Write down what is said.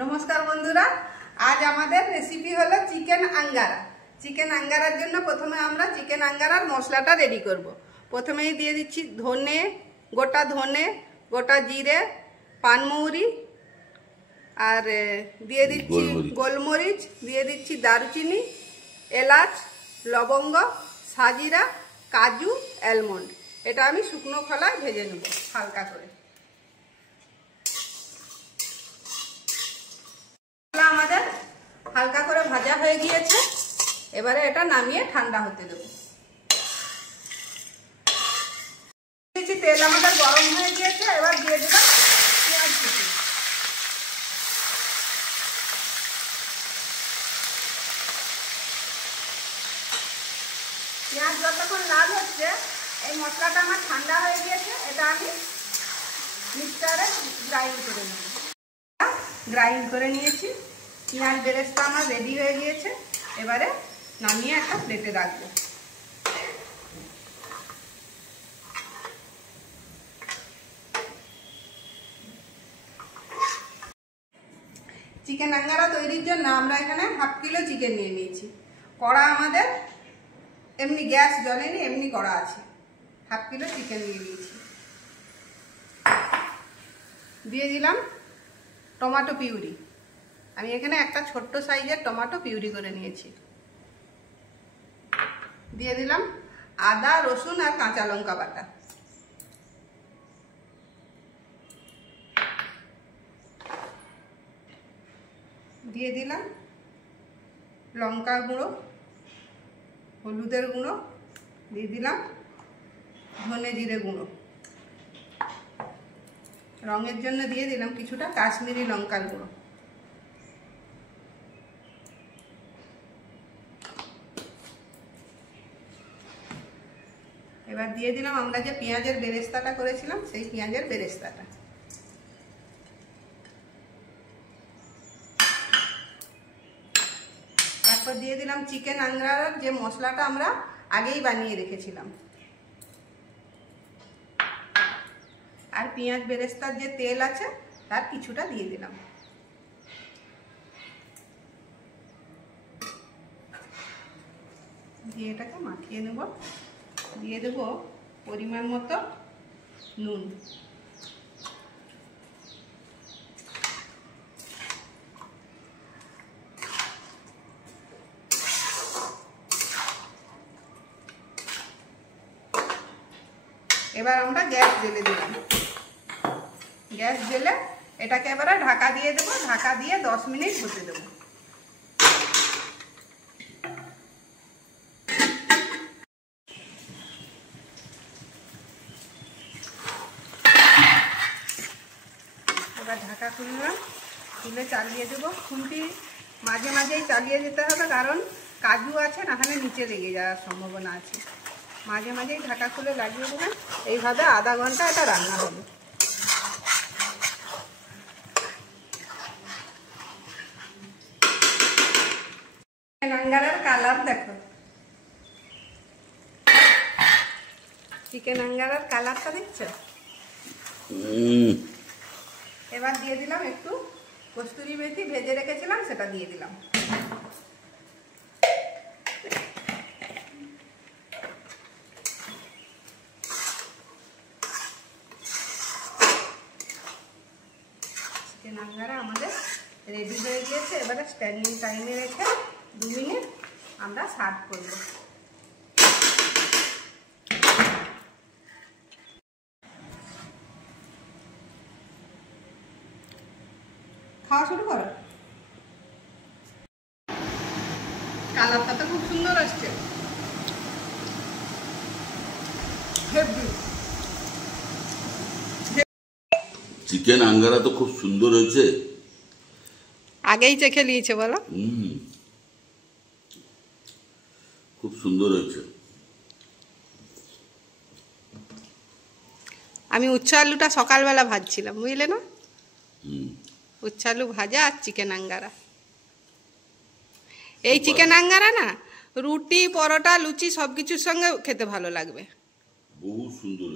নমস্কার বন্ধুরা, আজ আমাদের রেসিপি হলো চিকেন আঙ্গারা। চিকেন আঙ্গারার জন্য প্রথমে আমরা চিকেন আঙ্গারার মশলাটা রেডি করব। প্রথমেই দিয়ে দিচ্ছি ধনে, গোটা জিরে, পানমৌরি, আর দিয়ে দিচ্ছি গোলমরিচ, দিয়ে দিচ্ছি দারুচিনি, এলাচ, লবঙ্গ, সাজিরা, কাজু, অ্যালমন্ড। এটা আমি শুকনো খোলায় ভেজে নেব হালকা করে। আমাদের হালকা করে ভাজা হয়ে গিয়েছে, এবারে এটা নামিয়ে ঠান্ডা হতে দেব। তেল আমাদের গরম হয়ে গিয়েছে, এবার দিয়ে দিলাম পেঁয়াজ কুচি। পেঁয়াজ যতক্ষণ লাল হচ্ছে, এই মশলাটা আমার ঠান্ডা হয়ে গিয়েছে, এটা আমি মিক্সচারে গ্রাইন্ড করে নিয়েছি। পেঁয়াজ বেরেস্তা আমার রেডি হয়ে গিয়েছে, এবারে নামিয়ে একটা প্লেটে রাখবো। চিকেন আঙ্গারা তৈরির জন্য আমরা এখানে 1/2 কিলো চিকেন নিয়ে নিয়েছি। কড়া আমাদের এমনি গ্যাস জ্বলেনি, এমনি কড়া আছে। 1/2 কিলো চিকেন নিয়ে নিয়েছি। দিয়ে দিলাম টমেটো পিউরি। আমি এখানে একটা ছোট্ট সাইজের টমেটো পিউরি করে নিয়েছি। দিয়ে দিলাম আদা, রসুন আর কাঁচা লঙ্কা বাটা। দিয়ে দিলাম লঙ্কা গুঁড়ো, হলুদের গুঁড়ো, দিয়ে দিলাম ধনে জিরে গুঁড়ো। রঙের জন্য দিয়ে দিলাম কিছুটা কাশ্মীরি লঙ্কার গুঁড়ো। এবার দিয়ে দিলাম আমরা যে পেঁয়াজের বেরেস্তাটা করেছিলাম, সেই পেঁয়াজের বেরেস্তাটা। তারপর দিয়ে দিলাম চিকেন আঙ্গারার যে মশলাটা আমরা আগেই বানিয়ে রেখেছিলাম, আর পেঁয়াজ বেরেস্তার যে তেল আছে তার কিছুটা দিয়ে দিলাম। দিয়ে এটাকে মাখিয়ে নেব। দিয়ে দেব পরিমাণ মতো নুন। এবার আমরা গ্যাস জ্বেলে দিলাম। গ্যাস জ্বেলে এটাকে এবারে ঢাকা দিয়ে দেবো। ঢাকা দিয়ে 10 মিনিট হতে দেবো। এবার ঢাকা খুললাম, খুলে চালিয়ে দেবো। খুন্তি মাঝে মাঝেই চালিয়ে যেতে হবে, কারণ কাজু আছে, নাহলে নিচে লেগে যাওয়ার সম্ভাবনা আছে। মাঝে মাঝেই ঢাকা খুলে লাগিয়ে দেবেন। এইভাবে আধা ঘন্টা এটা রান্না হবে। চিকেন আঙ্গারার কালার দেখো, চিকেন আঙ্গারার কালারটা দেখছো? এবার দিয়ে দিলাম একটু কস্তুরি মেথি, ভেজে রেখেছিলাম, সেটা দিয়ে দিলাম। চিকেন আঙ্গারা আমাদের রেডি হয়ে গিয়েছে। এবারে স্ট্যান্ডিং টাইমে রেখে 2 মিনিট আমরা সার্ভ করব। খাওয়া শুরু করো। কালারটা তো খুব সুন্দর আসছে। চিকেন আঙ্গারা তো খুব সুন্দর হয়েছে। আগেই চেখে নিয়েছে বলো। খুব সুন্দর হয়েছে। আমি উচ্ছে আলুটা সকালবেলা ভাজছিলাম, বুঝলে না? উচ্ছে আলু ভাজা আর চিকেন আঙ্গারা। এই চিকেন আঙ্গারা না রুটি, পরোটা, লুচি সবকিছুর সঙ্গে খেতে ভালো লাগবে। বহু সুন্দর।